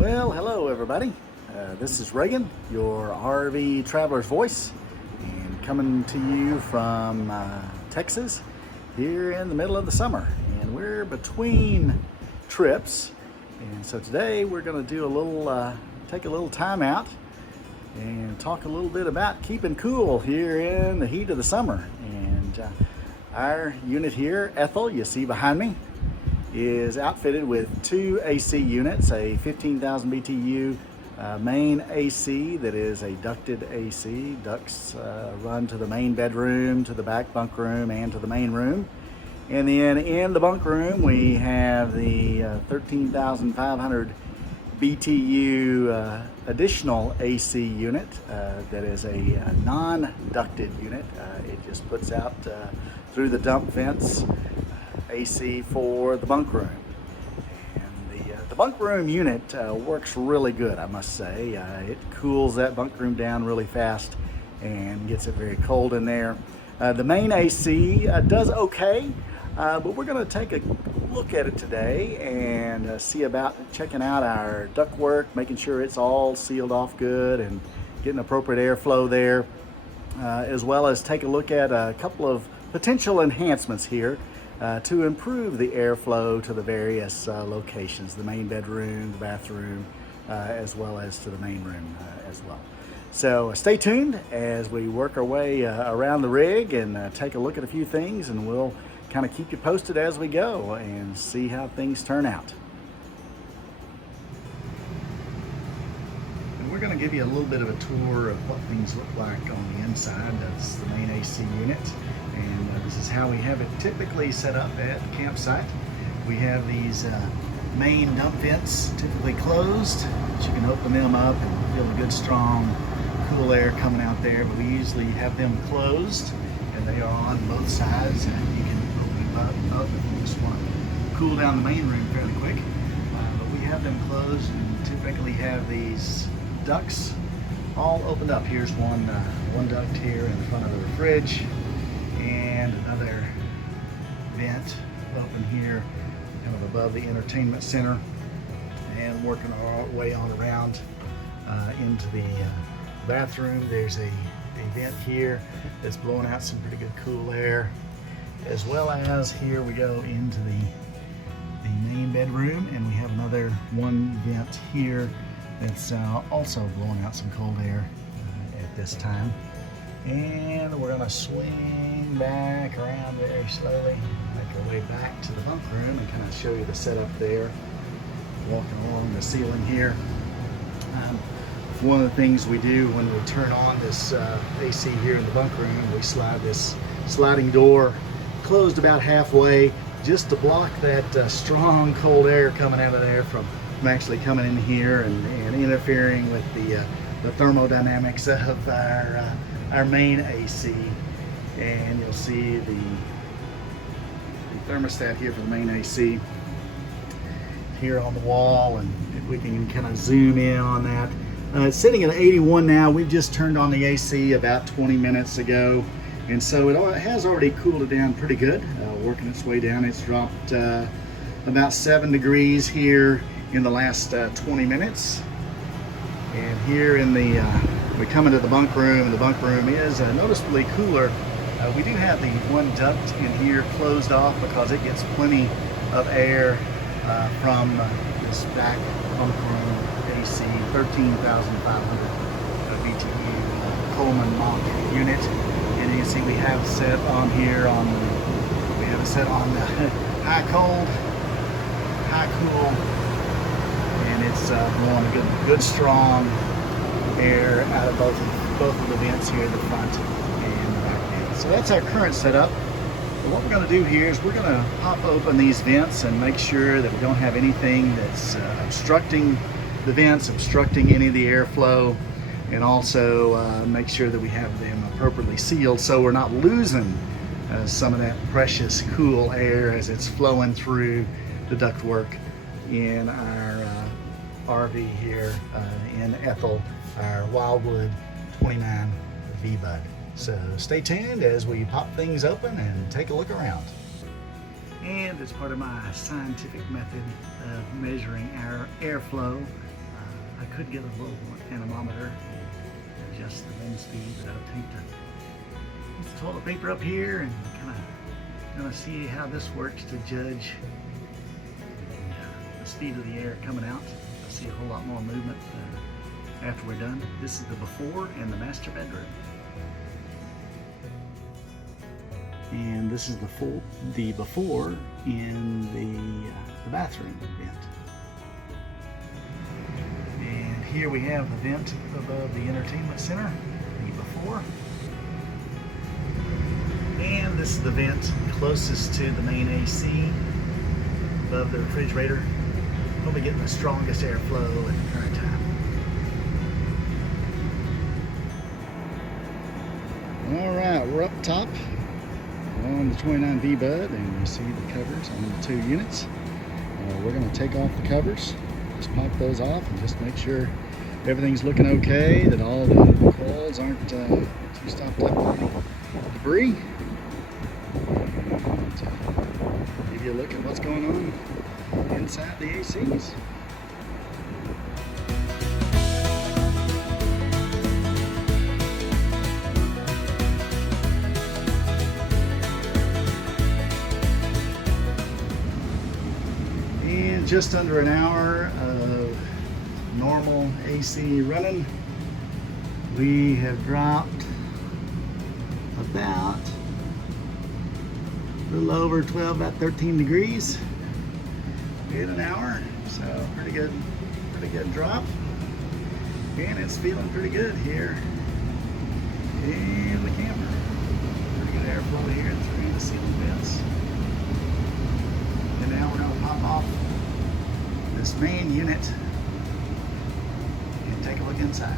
Well, hello everybody. This is Reagan, your RV traveler's voice, and coming to you from Texas here in the middle of the summer. And we're between trips, and so today we're going to do take a little time out and talk a little bit about keeping cool here in the heat of the summer. And our unit here, Ethel, you see behind me, is outfitted with two AC units, a 15,000 BTU main AC that is a ducted AC. Ducts run to the main bedroom, to the back bunk room, and to the main room. And then in the bunk room we have the 13,500 BTU additional AC unit that is a non-ducted unit. It just puts out through the dump vents AC for the bunk room. And the bunk room unit works really good, I must say. It cools that bunk room down really fast and gets it very cold in there. The main AC does okay, but we're going to take a look at it today and see about checking out our ductwork, making sure it's all sealed off good and getting appropriate airflow there, as well as take a look at a couple of potential enhancements here to improve the airflow to the various locations, the main bedroom, the bathroom, as well as to the main room as well. So stay tuned as we work our way around the rig and take a look at a few things, and we'll kind of keep you posted as we go and see how things turn out. And we're going to give you a little bit of a tour of what things look like on the inside. That's the main AC unit. And this is how we have it typically set up at the campsite. We have these main dump vents typically closed, but you can open them up and feel a good strong cool air coming out there. But we usually have them closed, and they are on both sides, and you can open them up if you just want to cool down the main room fairly quick. But we have them closed and typically have these ducts all opened up. Here's one duct here in front of the fridge, and another vent open here kind of above the entertainment center, and working our way on around into the bathroom. There's a vent here that's blowing out some pretty good cool air, as well as here we go into the main bedroom, and we have another one vent here that's also blowing out some cold air at this time. And we're going to swing back around very slowly, make our way back to the bunk room and kind of show you the setup there. Walking along the ceiling here. One of the things we do when we turn on this AC here in the bunk room, we slide this sliding door closed about halfway just to block that strong cold air coming out of there from actually coming in here and interfering with the thermodynamics of our main AC. And you'll see the thermostat here for the main AC here on the wall, and if we can kind of zoom in on that. It's sitting at 81 now. We've just turned on the AC about 20 minutes ago, and so it has already cooled it down pretty good, working its way down. It's dropped about 7 degrees here in the last 20 minutes. And here in we come into the bunk room, and the bunk room is noticeably cooler. We do have the one duct in here closed off because it gets plenty of air from this back bunk room AC 13,500 BTU Coleman Mach unit. And you can see we have it set on here we have it set on the high cold, high cool, and it's blowing a good strong air out of both of the vents here, the front and the back vent. So that's our current setup. And what we're going to do here is we're going to pop open these vents and make sure that we don't have anything that's obstructing the vents, obstructing any of the airflow, and also make sure that we have them appropriately sealed so we're not losing some of that precious cool air as it's flowing through the ductwork in our RV here in Ethel, our Wildwood 29 V-Bud. So stay tuned as we pop things open and take a look around. And as part of my scientific method of measuring our airflow, I could get a little anemometer and adjust the wind speed, but I would take the toilet paper up here and kind of see how this works to judge the speed of the air coming out. I see a whole lot more movement after we're done. This is the before and the master bedroom. And this is the before in the bathroom vent. And here we have the vent above the entertainment center, the before. And this is the vent closest to the main AC above the refrigerator. We'll be getting the strongest airflow at the current time. All right, we're up top on the 29V bud, and you see the covers on the 2 units. We're going to take off the covers, just pop those off, and just make sure everything's looking okay, that all the coils aren't too stopped up with any debris. And, give you a look at what's going on inside the ACs. Just under an hour of normal AC running, we have dropped about a little over 12, about 13 degrees in an hour. So pretty good drop, and it's feeling pretty good here in the camper. Pretty good airflow here through the ceiling vents. And now we're going to pop off this main unit and take a look inside.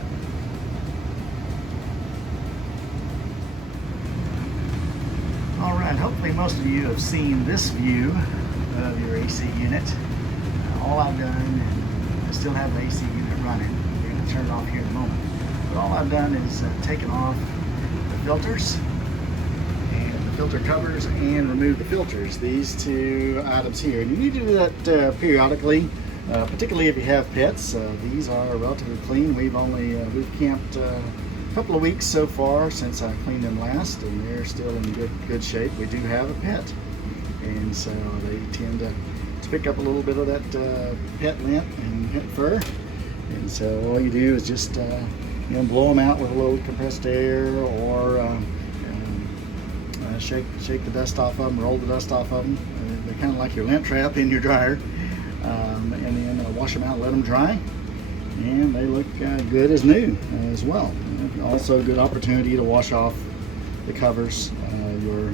All right, hopefully most of you have seen this view of your AC unit. All I've done, and I still have the AC unit running. We're going to turn it off here in a moment. But all I've done is taken off the filters and the filter covers and remove the filters, these 2 items here. And you need to do that periodically. Particularly if you have pets. These are relatively clean. We've camped a couple of weeks so far since I cleaned them last, and they're still in good shape. We do have a pet, and so they tend to pick up a little bit of that pet lint and pet fur. And so all you do is just blow them out with a little compressed air, or shake the dust off of them, roll the dust off of them. They're kind of like your lint trap in your dryer. And then wash them out, let them dry, and they look good as new as well. Also a good opportunity to wash off the covers, your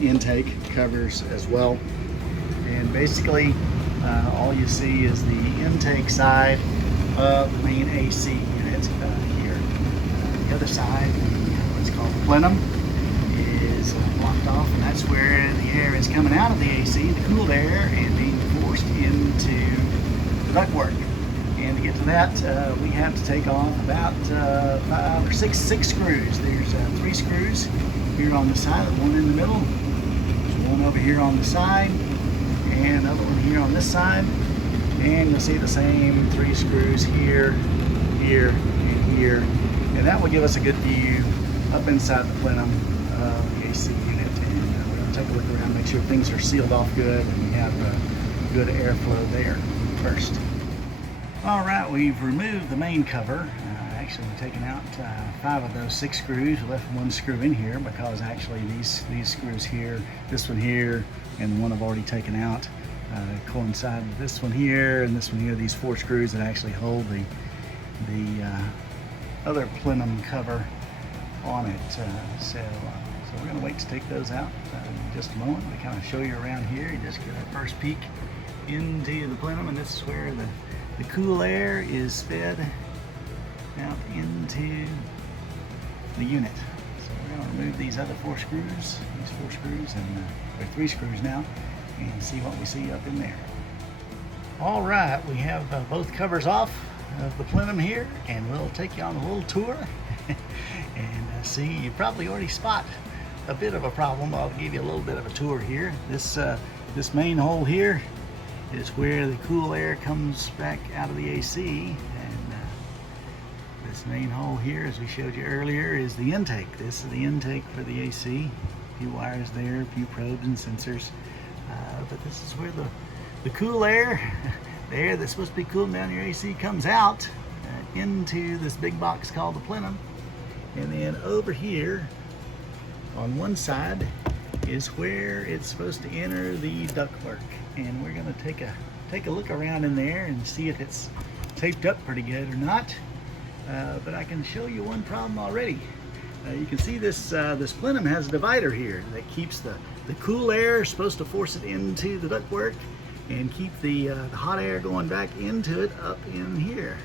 intake covers as well. And basically all you see is the intake side of the main AC unit here. The other side, what's called the plenum, is blocked off, and that's where the air is coming out of the AC, the cool air, and being forced into the ductwork. And to get to that, we have to take off about 5 or 6 screws. There's 3 screws here on the side, 1 in the middle, there's 1 over here on the side, and another one here on this side. And you'll see the same 3 screws here, here, and here. And that will give us a good view up inside the plenum of the AC unit. And we're going to take a look around, make sure things are sealed off good, and we have good airflow there first. All right, we've removed the main cover. Actually, we've taken out 5 of those 6 screws. We left 1 screw in here because actually these screws here, this one here, and the one I've already taken out, coincide with this one here and this one here. These 4 screws that actually hold the other plenum cover on it. So we're going to wait to take those out in just a moment. We kind of show you around here. You just get our first peek into the plenum, and this is where the cool air is fed out into the unit. So we're going to remove these other 4 screws, these 4 screws, and or 3 screws now, and see what we see up in there. All right, we have both covers off of the plenum here, and we'll take you on a little tour and see. You probably already spot a bit of a problem. I'll give you a little bit of a tour here. This main hole here is where the cool air comes back out of the AC, and This main hole here, as we showed you earlier, is the intake. This is the intake for the AC. A few wires there, a few probes and sensors. But this is where the cool air, the air that's supposed to be cooling down your AC, comes out into this big box called the Plenum. And then over here on one side is where it's supposed to enter the ductwork. And we're going to take a look around in there and see if it's taped up pretty good or not. But I can show you one problem already. You can see this Plenum has a divider here that keeps the cool air, supposed to force it into the ductwork and keep the hot air going back into it up in here.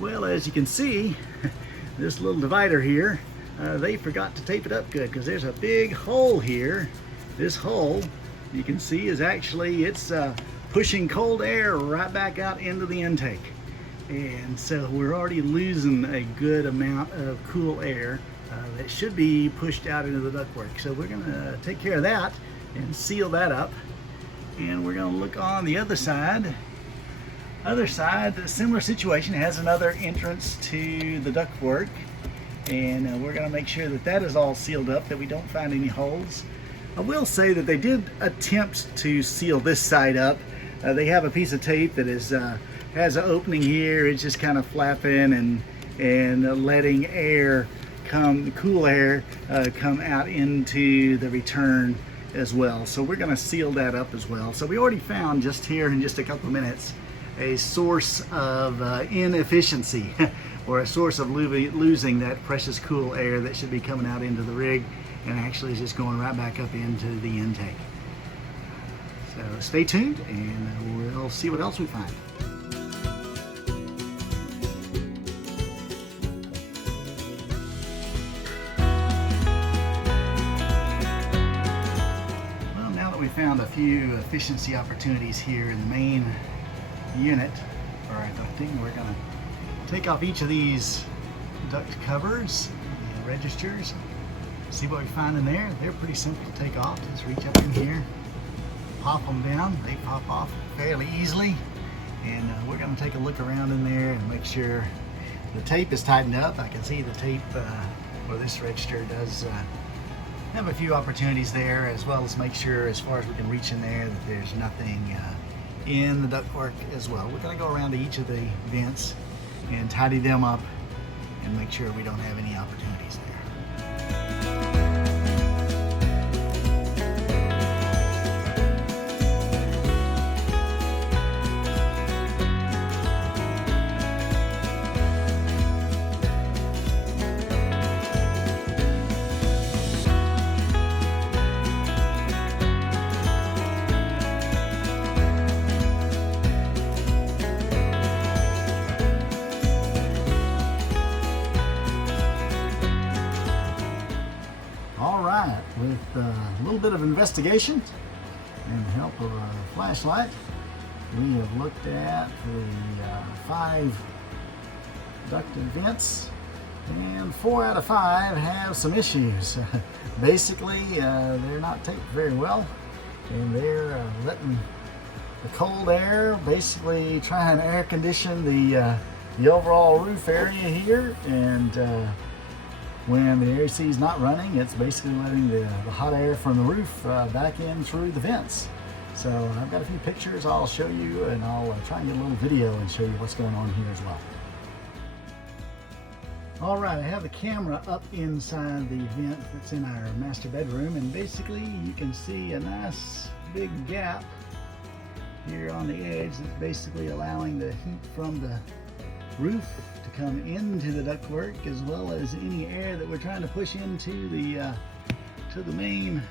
Well, as you can see, this little divider here, they forgot to tape it up good, because there's a big hole here. This hole, you can see, is actually, it's pushing cold air right back out into the intake. And so we're already losing a good amount of cool air that should be pushed out into the ductwork. So we're gonna take care of that and seal that up. And we're gonna look on the other side. Other side, a similar situation, has another entrance to the ductwork. And we're gonna make sure that that is all sealed up, that we don't find any holes. I will say that they did attempt to seal this side up. They have a piece of tape that is has an opening here. It's just kind of flapping and letting air come, cool air come out into the return as well. So we're going to seal that up as well. So we already found just here in just a couple of minutes a source of inefficiency or a source of losing that precious cool air that should be coming out into the rig and actually is just going right back up into the intake. So stay tuned and we'll see what else we find. Found a few efficiency opportunities here in the main unit for our ducting. We're going to take off each of these duct covers and registers, see what we find in there. They're pretty simple to take off. Just reach up in here, pop them down. They pop off fairly easily, and we're going to take a look around in there and make sure the tape is tightened up. I can see the tape where this register does have a few opportunities there, as well as make sure, as far as we can reach in there, that there's nothing in the ductwork as well. We're going to go around to each of the vents and tidy them up and make sure we don't have any opportunities there. With a little bit of investigation and the help of a flashlight, we have looked at the 5 ducted vents, and 4 out of 5 have some issues. Basically, they're not taped very well, and they're letting the cold air basically try and air condition the overall roof area here, and when the AC is not running, it's basically letting the hot air from the roof back in through the vents. So I've got a few pictures I'll show you, and I'll try and get a little video and show you what's going on here as well. All right, I have the camera up inside the vent that's in our master bedroom, and basically you can see a nice big gap here on the edge that's basically allowing the heat from the roof to come into the ductwork, as well as any air that we're trying to push into the main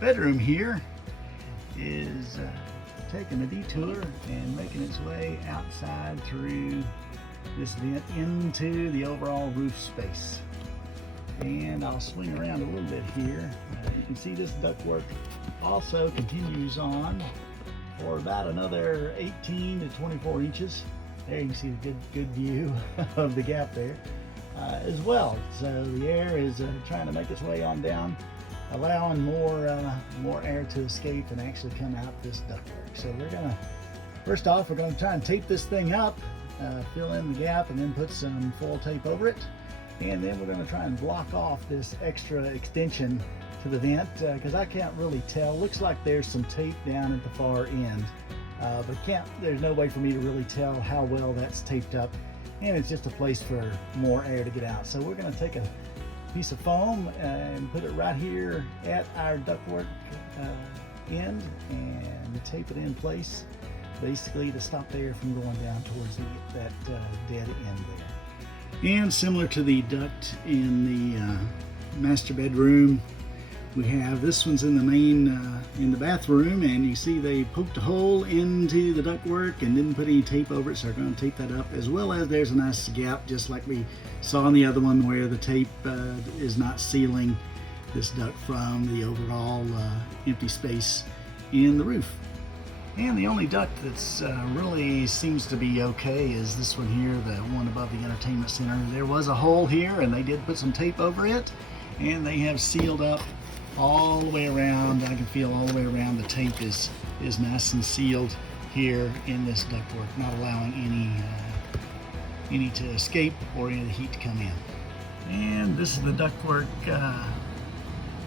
bedroom here is taking a detour and making its way outside through this vent into the overall roof space. And I'll swing around a little bit here. You can see this ductwork also continues on for about another 18 to 24 inches. There you can see the good view of the gap there as well. So the air is trying to make its way on down, allowing more air to escape and actually come out this ductwork. So we're gonna, first off, we're gonna try and tape this thing up fill in the gap and then put some foil tape over it. And then we're going to try and block off this extra extension to the vent because I can't really tell. Looks like there's some tape down at the far end, but there's no way for me to really tell how well that's taped up, and it's just a place for more air to get out. So we're going to take a piece of foam and put it right here at our ductwork end and tape it in place, basically to stop the air from going down towards that dead end there. And similar to the duct in the master bedroom, we have this one's in the main in the bathroom, and you see they poked a hole into the ductwork and didn't put any tape over it, so they're going to tape that up, as well as there's a nice gap just like we saw in the other one where the tape is not sealing this duct from the overall empty space in the roof. And the only duct that's really seems to be okay is this one here, the one above the entertainment center. There was a hole here and they did put some tape over it, and they have sealed up all the way around. I can feel all the way around the tape is nice and sealed here in this ductwork, not allowing any to escape or any of the heat to come in. And this is the ductwork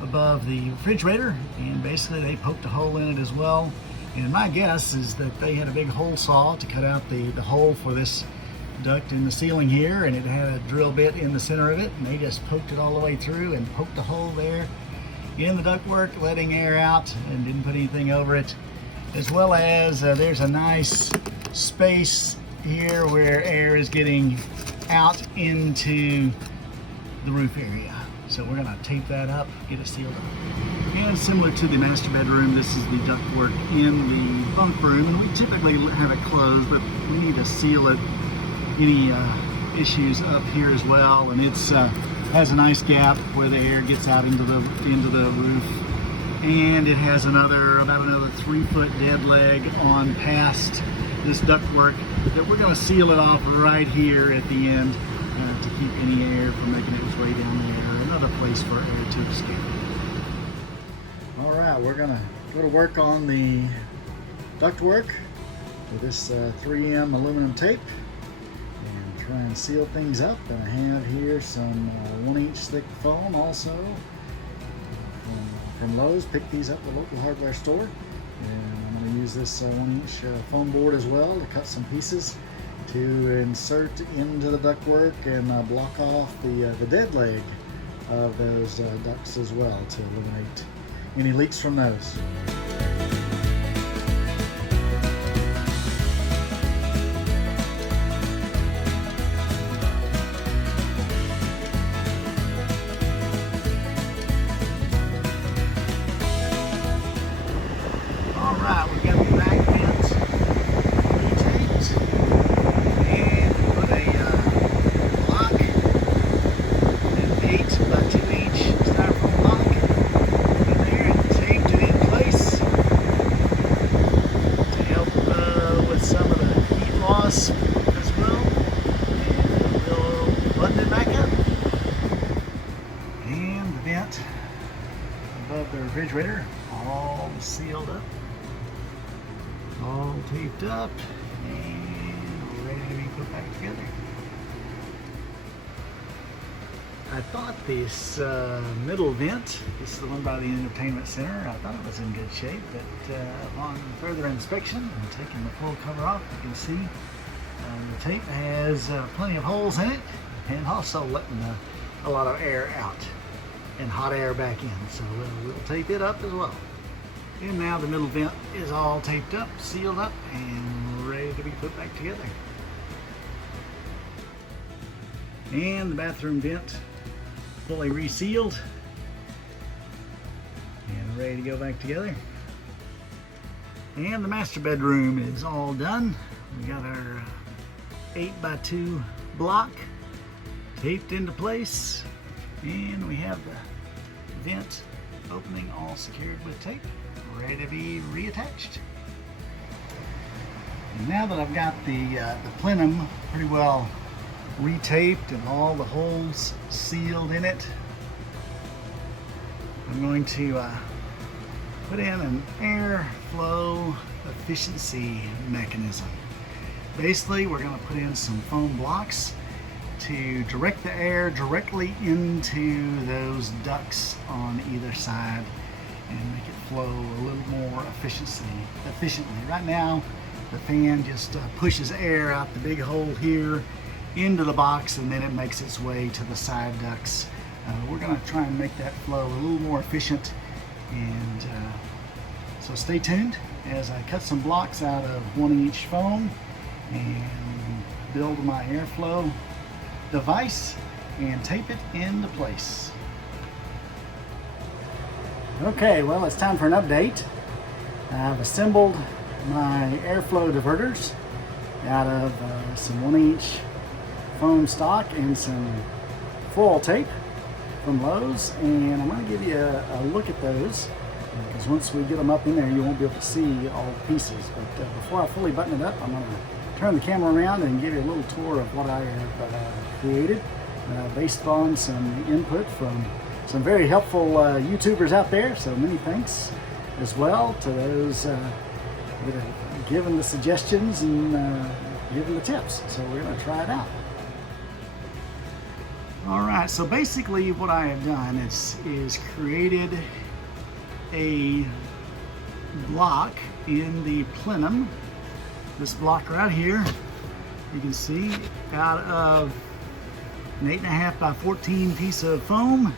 above the refrigerator, and basically they poked a hole in it as well. And my guess is that they had a big hole saw to cut out the hole for this duct in the ceiling here, and it had a drill bit in the center of it, and they just poked it all the way through and poked a hole there in the ductwork, letting air out, and didn't put anything over it. As well as there's a nice space here where air is getting out into the roof area. So we're gonna tape that up, get it sealed up. And similar to the master bedroom, this is the ductwork in the bunk room, and we typically have it closed, but we need to seal it. Any issues up here as well, and it's has a nice gap where the air gets out into the roof, and it has about another 3-foot dead leg on past this ductwork that we're going to seal it off right here at the end to keep any air from making its way down there. Another place for air to escape. All right, we're going to go to work on the ductwork with this 3M aluminum tape and try and seal things up. And I have here some 1-inch thick foam also from Lowe's. Picked these up at the local hardware store. And I'm going to use this 1-inch foam board as well to cut some pieces to insert into the ductwork and block off the dead leg of those ducts as well to eliminate any leaks from those. Above the refrigerator, all sealed up, all taped up, and ready to be put back together. I thought this middle vent, this is the one by the entertainment center, I thought it was in good shape, but upon further inspection and taking the full cover off, you can see the tape has plenty of holes in it, and also letting a lot of air out and hot air back in, so we'll tape it up as well. And now the middle vent is all taped up, sealed up, and ready to be put back together. And the bathroom vent fully resealed and ready to go back together. And the master bedroom is all done. We got our 8x2 block taped into place, and we have the vent opening all secured with tape, ready to be reattached. And now that I've got the plenum pretty well retaped and all the holes sealed in it, I'm going to put in an airflow efficiency mechanism. Basically, we're going to put in some foam blocks to direct the air directly into those ducts on either side and make it flow a little more efficiently. Right now, the fan just pushes air out the big hole here into the box, and then it makes its way to the side ducts. We're going to try and make that flow a little more efficient, and so stay tuned as I cut some blocks out of 1-inch foam and build my airflow device and tape it into place. Okay, well, it's time for an update. I've assembled my airflow diverters out of some 1-inch foam stock and some foil tape from Lowe's, and I'm going to give you a look at those, because once we get them up in there you won't be able to see all the pieces. But before I fully button it up, I'm going to turn the camera around and give you a little tour of what I have created based on some input from some very helpful YouTubers out there. So many thanks as well to those that have given the suggestions and given the tips. So we're going to try it out. All right, so basically what I have done is created a block in the Plenum. This block right here, you can see, out of an 8.5 by 14 piece of foam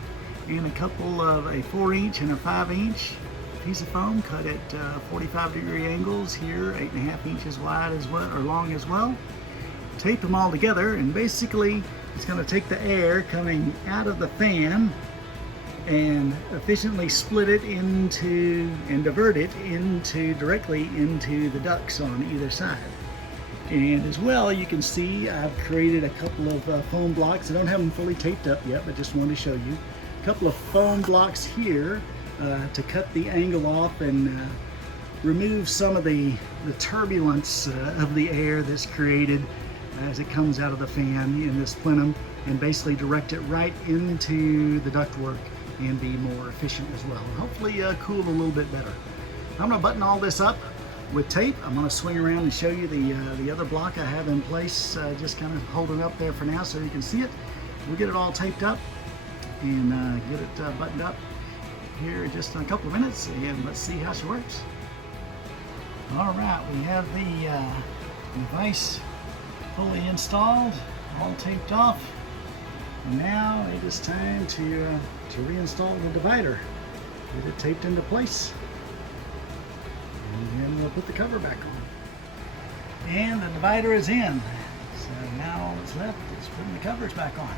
and a couple of a 4-inch and a 5-inch piece of foam cut at 45-degree angles here, 8.5 inches wide as well, or long as well. Tape them all together, and basically it's going to take the air coming out of the fan and efficiently split it into and divert it directly into the ducts on either side. And as well, you can see I've created a couple of foam blocks. I don't have them fully taped up yet, but just wanted to show you a couple of foam blocks here to cut the angle off and remove some of the turbulence of the air that's created as it comes out of the fan in this Plenum, and basically direct it right into the ductwork and be more efficient as well. Hopefully cool a little bit better. I'm going to button all this up with tape. I'm going to swing around and show you the other block I have in place, just kind of holding up there for now so you can see it. We'll get it all taped up and get it buttoned up here just in a couple of minutes, and let's see how she works. All right, we have the device fully installed, all taped off, and now it is time to reinstall the divider. Get it taped into place, and then we'll put the cover back on. And the divider is in, so now all that's left is putting the covers back on.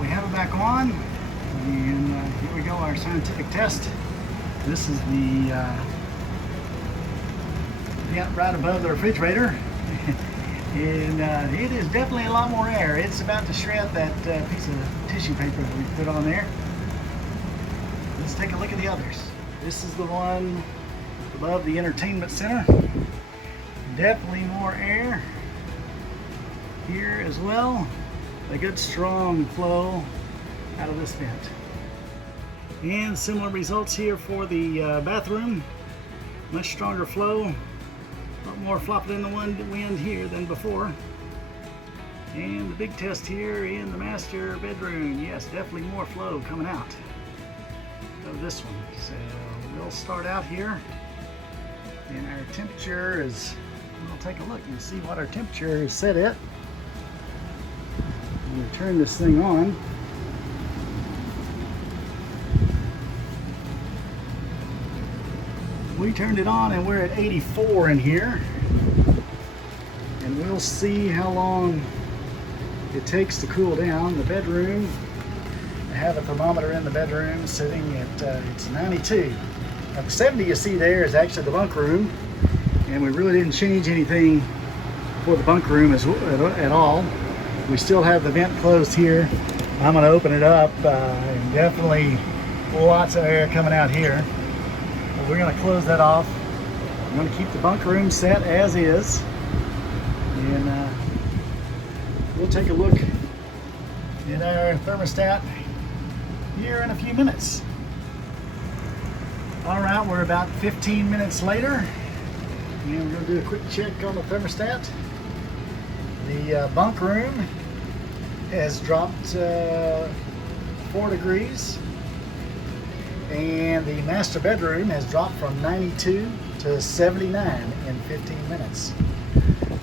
We have it back on, and here we go, our scientific test. This is the vent right above the refrigerator, and it is definitely a lot more air. It's about to shred that piece of tissue paper that we put on there. Let's take a look at the others. This is the one above the entertainment center. Definitely more air here as well. A good strong flow out of this vent. And similar results here for the bathroom. Much stronger flow, a lot more flopping in the wind here than before. And the big test here in the master bedroom. Yes, definitely more flow coming out of this one. So we'll start out here, and our temperature is, we'll take a look and see what our temperature is set at. I'm going to turn this thing on. We turned it on and we're at 84 in here. And we'll see how long it takes to cool down. The bedroom, I have a thermometer in the bedroom sitting at it's 92. Now the 70 you see there is actually the bunk room, and we really didn't change anything for the bunk room at all. We still have the vent closed here. I'm going to open it up and definitely lots of air coming out here. But we're going to close that off. I'm going to keep the bunk room set as is. And we'll take a look at our thermostat here in a few minutes. All right, we're about 15 minutes later, and we're going to do a quick check on the thermostat. The bunk room has dropped 4 degrees, and the master bedroom has dropped from 92 to 79 in 15 minutes.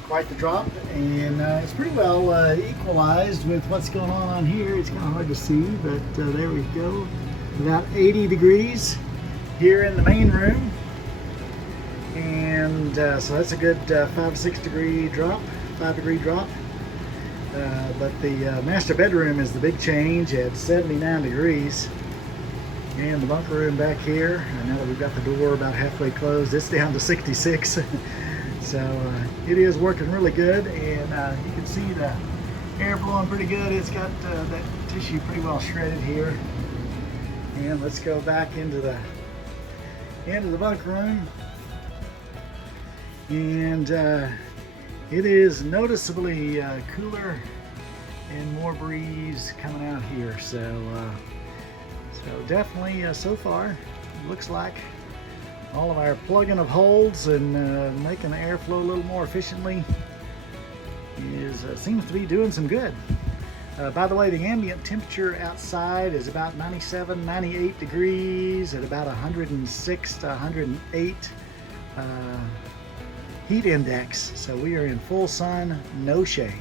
Quite the drop, and it's pretty well equalized with what's going on here. It's kind of hard to see, but there we go. About 80 degrees here in the main room, and so that's a good 5 to 6 degree drop, 5 degree drop. But the master bedroom is the big change at 79 degrees, and the bunk room back here, now that we've got the door about halfway closed, it's down to 66. So it is working really good, and you can see the air blowing pretty good. It's got that tissue pretty well shredded here. And let's go back into the bunk room, and it is noticeably cooler and more breeze coming out here. So definitely so far looks like all of our plugging of holes and making the airflow a little more efficiently seems to be doing some good. By the way, the ambient temperature outside is about 97, 98 degrees at about 106 to 108 heat index. So we are in full sun, no shade.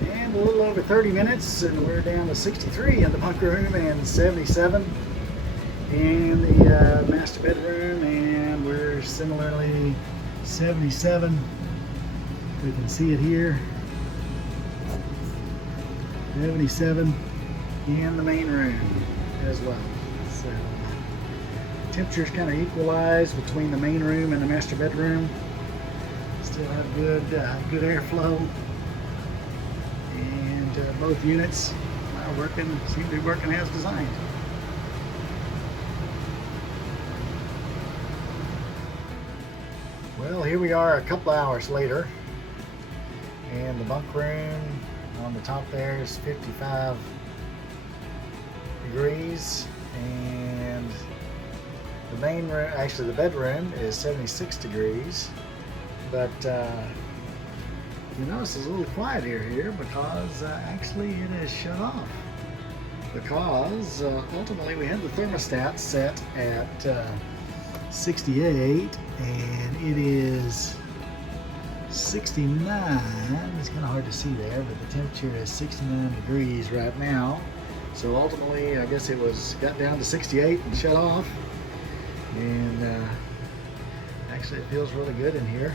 And a little over 30 minutes, and we're down to 63 in the bunk room and 77 in the master bedroom, and we're similarly 77. We can see it here. 77 in the main room as well. So temperature's kind of equalized between the main room and the master bedroom. Still have good airflow, and both units are seem to be working as designed. Well, here we are a couple hours later, and the bunk room on the top there is 55 degrees, and the main room, actually the bedroom, is 76 degrees. But you notice it's a little quiet here because actually it is shut off, because ultimately we had the thermostat set at 68, and it is 69. It's kind of hard to see there, but the temperature is 69 degrees right now. So ultimately, I guess it got down to 68 and shut off. And actually, it feels really good in here.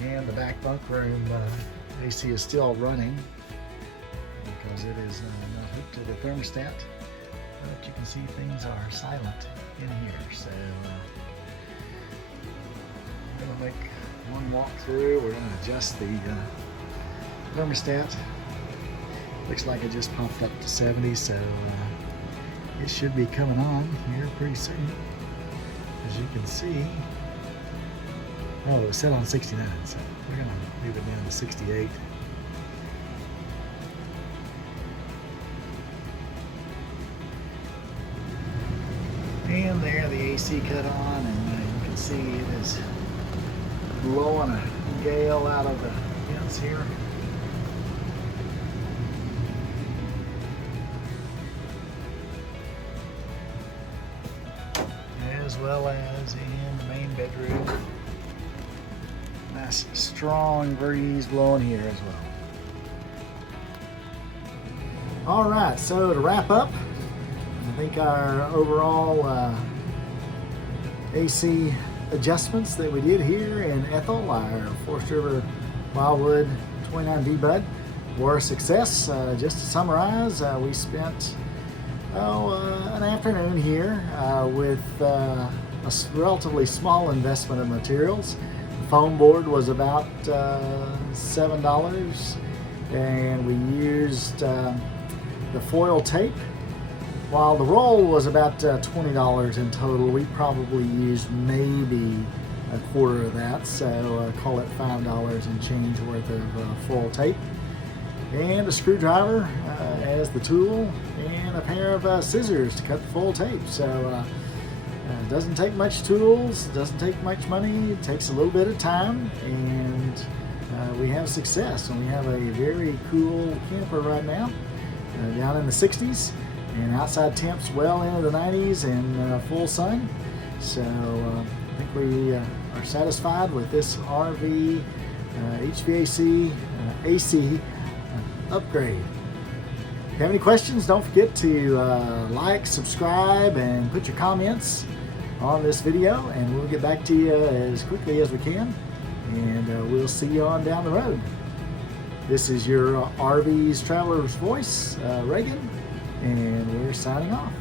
And the back bunk room AC is still running because it is not hooked to the thermostat. But you can see things are silent in here. So we're going to make one walk through. We're going to adjust the thermostat. Looks like it just popped up to 70, so it should be coming on here pretty soon. As you can see, oh, it was set on 69, so we're going to move it down to 68. And there, the AC cut on, and you can see it is blowing a gale out of the vents here. As well as in the main bedroom. Nice strong breeze blowing here as well. All right, so to wrap up, I think our overall AC adjustments that we did here in Ethel, our Forest River Wildwood 29D bud, were a success. Just to summarize, we spent an afternoon here with a relatively small investment of materials. foam board was about $7, and we used the foil tape. While the roll was about $20 in total, we probably used maybe a quarter of that, so call it $5 and change worth of foil tape. And a screwdriver as the tool, and a pair of scissors to cut the foil tape. So it doesn't take much tools, doesn't take much money, it takes a little bit of time, and we have success. And we have a very cool camper right now, down in the 60s, and outside temps well into the 90s and full sun. So I think we are satisfied with this RV HVAC AC upgrade. If you have any questions, don't forget to like, subscribe, and put your comments on this video, and we'll get back to you as quickly as we can, and we'll see you on down the road. This is your RV's Traveler's Voice, Reagan, and we're signing off.